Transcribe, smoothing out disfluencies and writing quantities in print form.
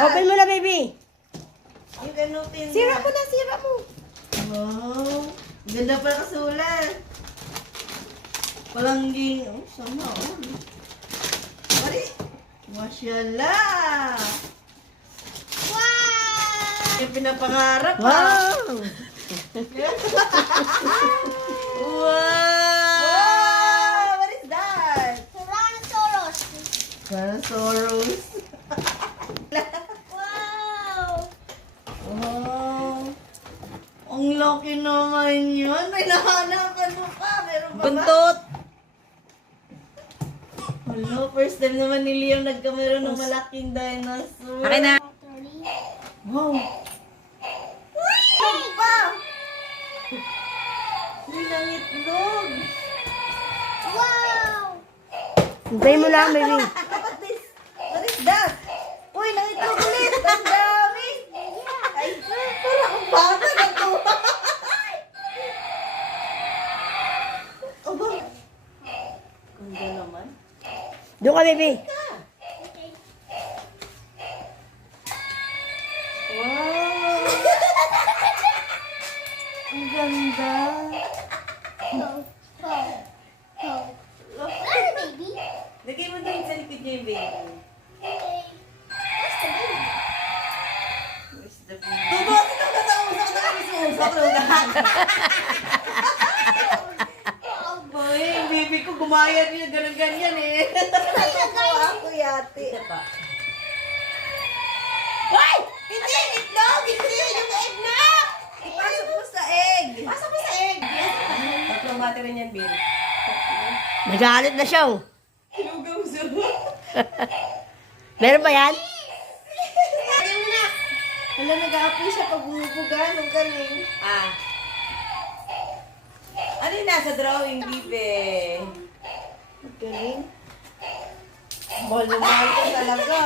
Open mo na, baby. Yung ganutin na. Sira mo na, sira mo. Wow. Ganda pala kasulat. Palangging. Oh, sama. Mari. Mashallah. Wow! Yung pinapangarap. Wow! Wow! What is that? Tyrannosaurus. Tyrannosaurus. Wow! Wow. Ang laki naman yun. May nahanapan mo pa. Meron pa ba? Buntot. Hello, first time naman ni Liam nagkameron ng malaking dinosaur. Akin na. Wow. Ano ba? Bilang itlog. Wow! Hintayin mo lang, baby. What is, what is that? Uy, nangitlog ulit. Ang dami. Ay, parang ang bata na to. Aba. Ganda naman. Doon ka, baby. Wow. Ang ganda. Where's the baby? Lagay mo din sa likod niya yung baby. Okay. Where's the baby? Where's the baby? Tutuwa ka na sa usap na kami sa usap. Boy, yung baby ko gumaya niya ganyan eh. Natutuwa ako yate. Why? Hindi! Itlog! Hindi! Yung egg na! Ipasok mo sa egg! Pasok mo sa egg! Tatlong battery niyan, Bill. Nagalit na siya, oh. Hinugaw sa Meron ba yan? Hala, nag-aapoy siya pag bumubugan. Ang galing. Ano yung nasa drawing, Bibe? Ang galing. Mahal na mahal ko talaga.